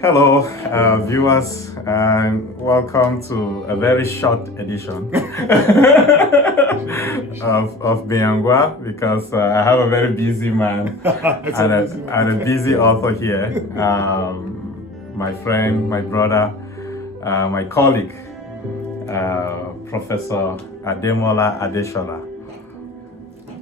Hello, viewers, and welcome to a very short edition of Biangwa, because I have a very busy man and a busy author here, my friend, my brother, my colleague, Professor Ademola Adesola.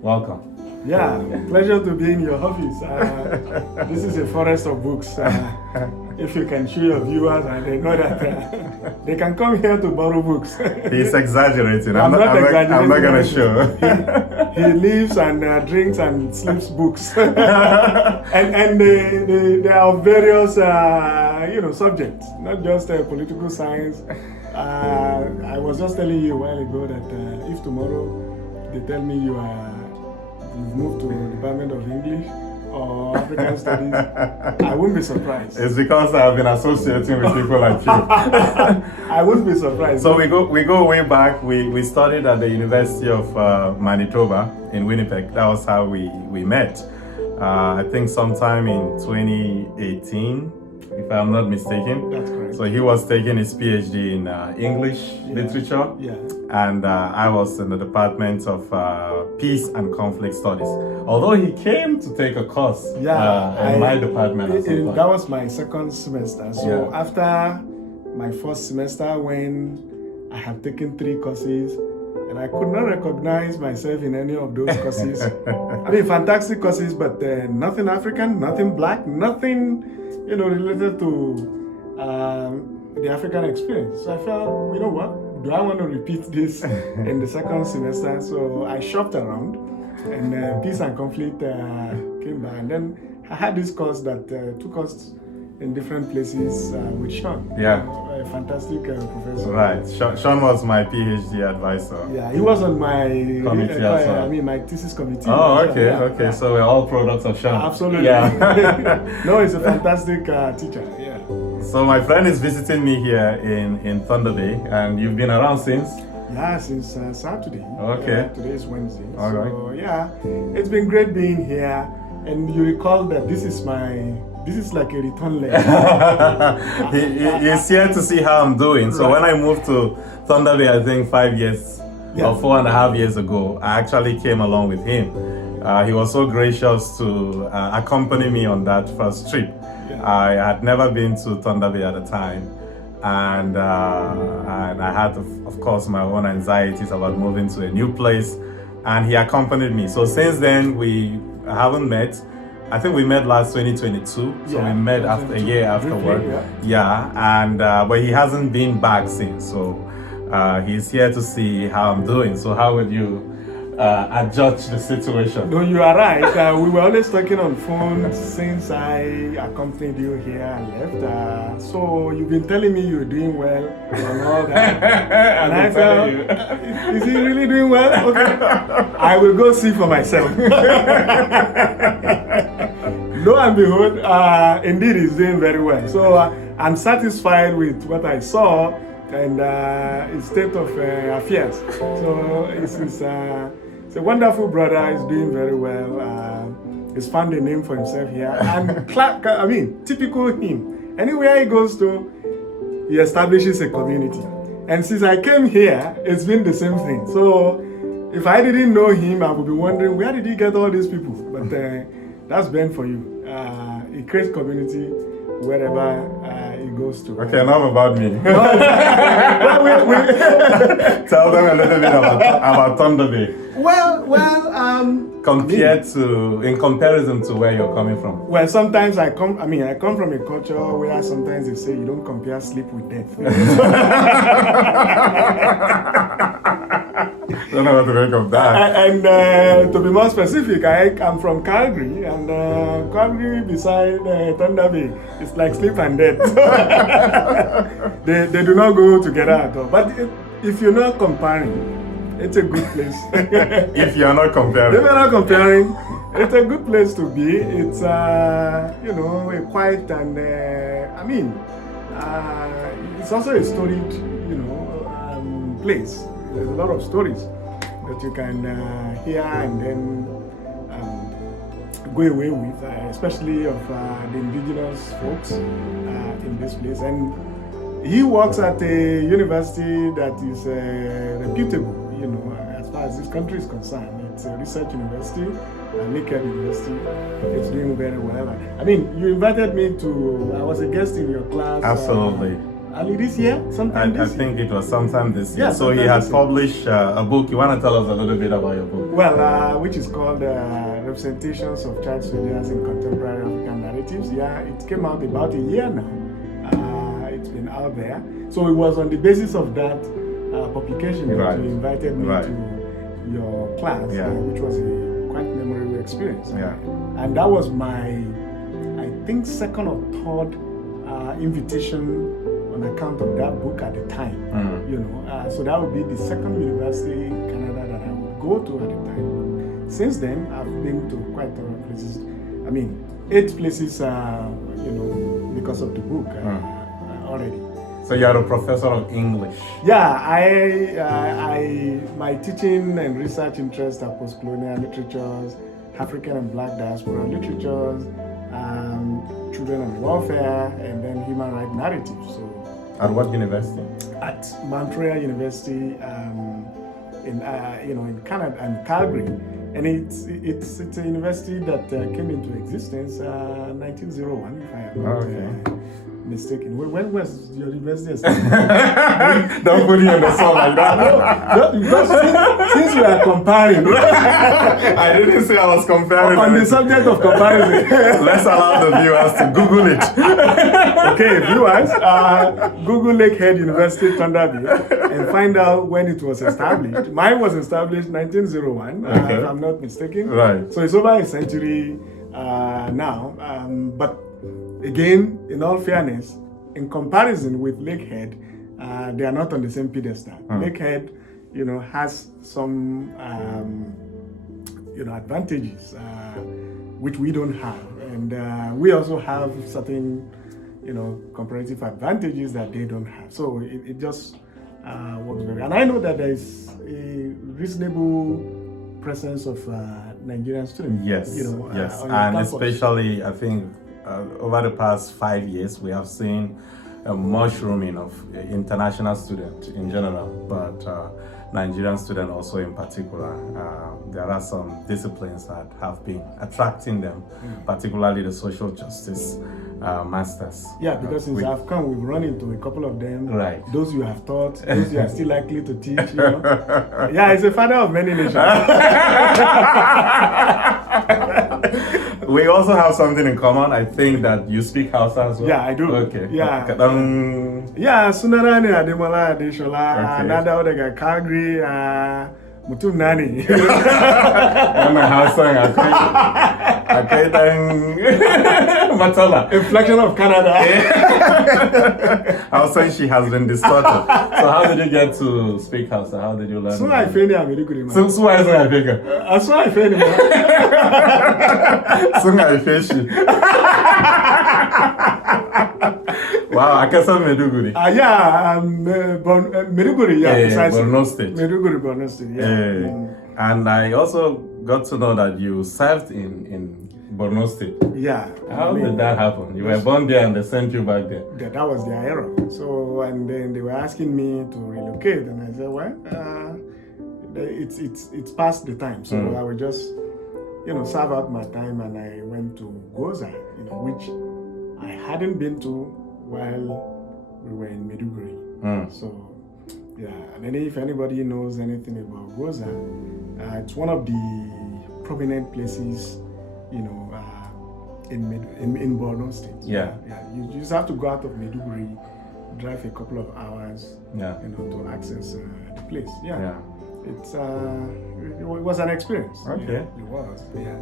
Welcome. Yeah, pleasure to be in your office. This is a forest of books. If you can show your viewers and they know that they can come here to borrow books. He's exaggerating. I'm not exaggerating. I'm not going to show. He lives and drinks and sleeps books. and they are of various subjects, not just political science. I was just telling you a while ago that if tomorrow they tell me you've moved to the Department of English or African Studies, I wouldn't be surprised. It's because I've been associating with people like you. I wouldn't be surprised. So we go way back. We studied at the University of Manitoba in Winnipeg. That was how we met. I think sometime in 2018, if I'm not mistaken. That's correct. So he was taking his PhD in English literature. Yeah. And I was in the Department of Peace and Conflict Studies. Although he came to take a course in my department. That was my second semester. So after my first semester, when I had taken 3 courses, and I could not recognize myself in any of those courses. I mean, fantastic courses, but nothing African, nothing black, nothing, related to the African experience. So I felt, you know what? Do I want to repeat this in the second semester? So I shopped around, and Peace and Conflict came by. And then I had this course that took us in different places with Sean. Yeah. A fantastic professor. Right. Sean was my PhD advisor. Yeah, he was on my committee as well. my thesis committee. Oh, okay, okay. So we're all products of Sean. Absolutely. Yeah. No, he's a fantastic teacher. Yeah. So my friend is visiting me here in Thunder Bay, and you've been around since? Yeah, since Saturday. Okay. Today is Wednesday. All so, right. Yeah, it's been great being here. And you recall that this is like a return leg. He's here to see how I'm doing. So when I moved to Thunder Bay, I think 5 years or 4.5 years ago, I actually came along with him. He was so gracious to accompany me on that first trip. I had never been to Thunder Bay at the time, and I had, of course, my own anxieties about moving to a new place, and he accompanied me. So since then, we haven't met. I think we met last 2022, so we met after a year afterward. And but he hasn't been back since, so he's here to see how I'm doing. So how would you adjudge the situation? No, you are right. We were always talking on phone since I accompanied you here and left. So you've been telling me you're doing well and all that. And I felt, is he really doing well? Okay, I will go see for myself. Lo and behold, indeed he's doing very well. So I'm satisfied with what I saw and his state of affairs. So it's a wonderful brother. He's doing very well. He's found a name for himself here. And typical him. Anywhere he goes to, he establishes a community. And since I came here, it's been the same thing. So if I didn't know him, I would be wondering, where did he get all these people? But that's Ben for you. He creates community wherever he goes to. Okay, enough about me. Tell them a little bit about Thunder Bay. In comparison to where you're coming from. Well, sometimes I come from a culture where sometimes they say you don't compare sleep with death. Don't know what to make of that. And to be more specific, I'm from Calgary, and Calgary beside Thunder Bay, it's like sleep and death. they do not go together at all. But if you're not comparing, it's a good place. If you're not comparing. If you're not comparing, it's a good place to be. It's a quiet and it's also a storied place. There's a lot of stories. that you can hear and then go away with, especially of the indigenous folks in this place. And he works at a university that is reputable, as far as this country is concerned. It's a research university, Lakehead University. It's doing very well. I mean, you invited me to, I was a guest in your class. Absolutely. Early this year? Sometime this I think it was sometime this year. Yeah, so he has published a book. You want to tell us a little bit about your book? Well, which is called Representations of Child Soldiers in Contemporary African Narratives. Yeah, it came out about a year now. It's been out there. So it was on the basis of that publication that you invited me to your class, which was a quite memorable experience. Yeah. And that was my, I think, second or third invitation on account of that book at the time. So that would be the second university in Canada that I would go to at the time. Since then, I've been to quite a lot of places. I mean, 8 places, because of the book already. So you are a professor of English. Yeah, my teaching and research interests are post-colonial literatures, African and Black diaspora literatures, children and welfare, and then human rights narratives. So, at what university? At Montreal University, in Canada and Calgary, and it's a university that came into existence 1901, if I am not mistaken. When was your university established? Don't put you on the spot like that. No, because since we are comparing, I didn't say I was comparing. On the subject of comparison, let's allow the viewers to Google it. Okay, viewers, Google Lakehead University, Thunder Bay, and find out when it was established. Mine was established 1901, if I'm not mistaken. Right. So it's over a century now, but again, in all fairness, in comparison with Lakehead, they are not on the same pedestal. Lakehead, has some, advantages which we don't have, and we also have certain, comparative advantages that they don't have. So it just works very. And I know that there is a reasonable presence of Nigerian students. Yes, yes, and especially I think. Over the past 5 years, we have seen a mushrooming of international students in general, but Nigerian students also in particular. There are some disciplines that have been attracting them, particularly the social justice masters. Yeah, because since I've come, we've run into a couple of them. Right. Those you have taught, those you are still likely to teach. Yeah, it's a father of many nations. We also have something in common. I think that you speak Hausa as well. Yeah, I do. Okay. Yeah. Yeah, Sunarani Ademola Adesola, another Odega Calgary, Mutum Nani. I'm a Hausa. Matala. Inflection of Canada. Hausa, she has been distorted. So how did you get to speak Hausa? How did you learn? So I feel I'm very good. So why is I think? So I feel I feel Wow, I can say Meduguri. Meduguri, Borno State. Meduguri, Borno State, And I also got to know that you served in Borno State. Yeah. How did that happen? You were born there and they sent you back there. That was their error. So, and then they were asking me to relocate, and I said, well, it's past the time, so I will just, serve out my time, and I went to Goza, which I hadn't been to while we were in Maiduguri. So, yeah, and then if anybody knows anything about Goza, it's one of the prominent places, in Borno State. Yeah. You just have to go out of Maiduguri, drive a couple of hours, to access the place. Yeah. It's it was an experience. Okay. Yeah, it was. Yeah.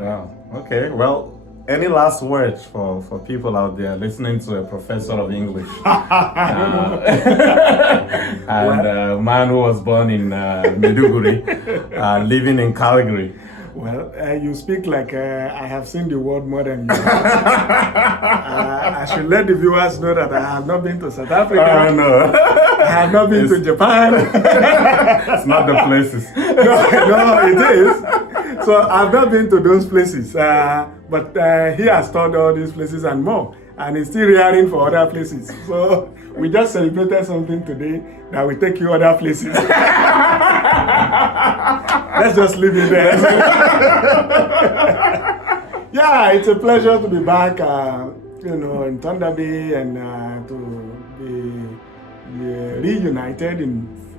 Wow. Okay. Well, any last words for people out there listening to a professor of English and a man who was born in Maiduguri, living in Calgary? Well, you speak like I have seen the world more than you. I should let the viewers know that I have not been to South Africa. No. I have not been to Japan. It's not the places. No, it is. So I've not been to those places. But he has toured all these places and more. And he's still rearing for other places. So we just celebrated something today that will take you other places. Let's just leave it there. Yeah, it's a pleasure to be back, in Thunder Bay and to be reunited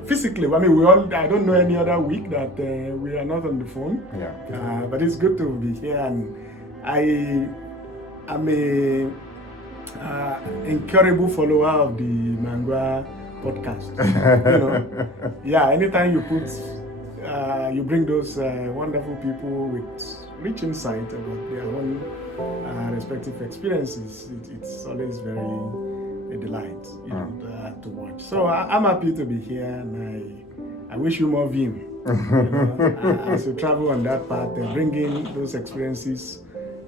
physically. I mean, I don't know any other week that we are not on the phone. Yeah. But it's good to be here, and I'm a incurable follower of the Mangwa podcast. Yeah, anytime you you bring those wonderful people with rich insight about their own respective experiences, it's always a delight to watch. So I'm happy to be here, and I wish you more vim. As you travel on that path and bringing those experiences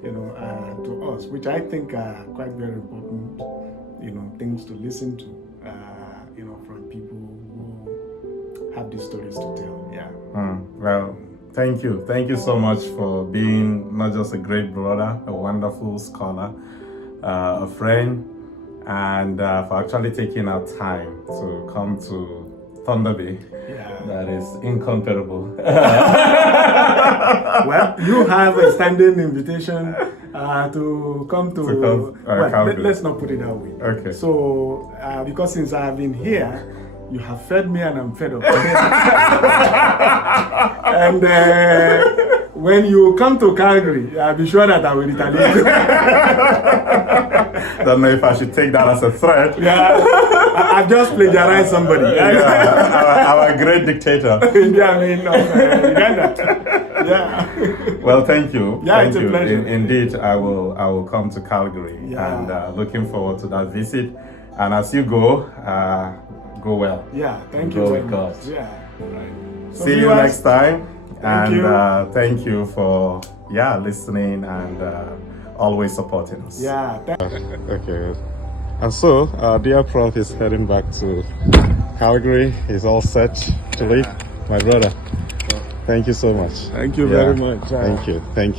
to us, which I think are quite very important, things to listen to, from people who have these stories to tell. Yeah. Well, thank you. Thank you so much for being not just a great brother, a wonderful scholar, a friend, and for actually taking our time to come to Thunder Bay. Yeah. That is incomparable. Well, you have a standing invitation to come to. Let's not put it that way. Okay. So, because since I have been here, you have fed me and I'm fed up. And when you come to Calgary, I'll be sure that I will retaliate. Don't know if I should take that as a threat. Yeah, I've just plagiarized somebody. Our great dictator. Uganda. Yeah. Well, thank you. Yeah, thank it's a you. pleasure. Indeed, I will come to Calgary, and looking forward to that visit. And as you go well. Yeah, thank go you with very God. much. Yeah, right. So See you next time. Thank you. Thank you for listening and always supporting us. Yeah. Okay. And so, dear Prof is heading back to Calgary. He's all set to leave. My brother, thank you so much. Thank you very much. Thank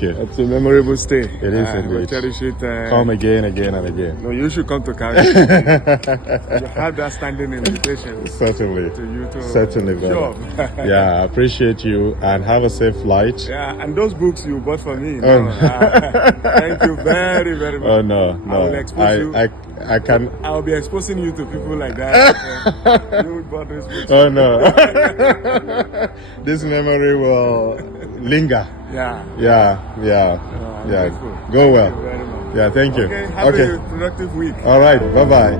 you. It's a memorable stay. It is indeed. We'll cherish it. Come again and again. No, you should come to Calgary. You have that standing invitation. Certainly. To you too. Certainly, brother. Sure. Yeah, I appreciate you, and have a safe flight. Yeah, and those books you bought for me. Thank you very, very much. Oh no. I will expose you. I can. I'll be exposing you to people like that. You bought those books. Oh no. This memory will linger. Yeah. Yeah. Grateful. Go well. Thank you very much. Yeah, thank you. Okay, have a productive week. All right. Bye-bye.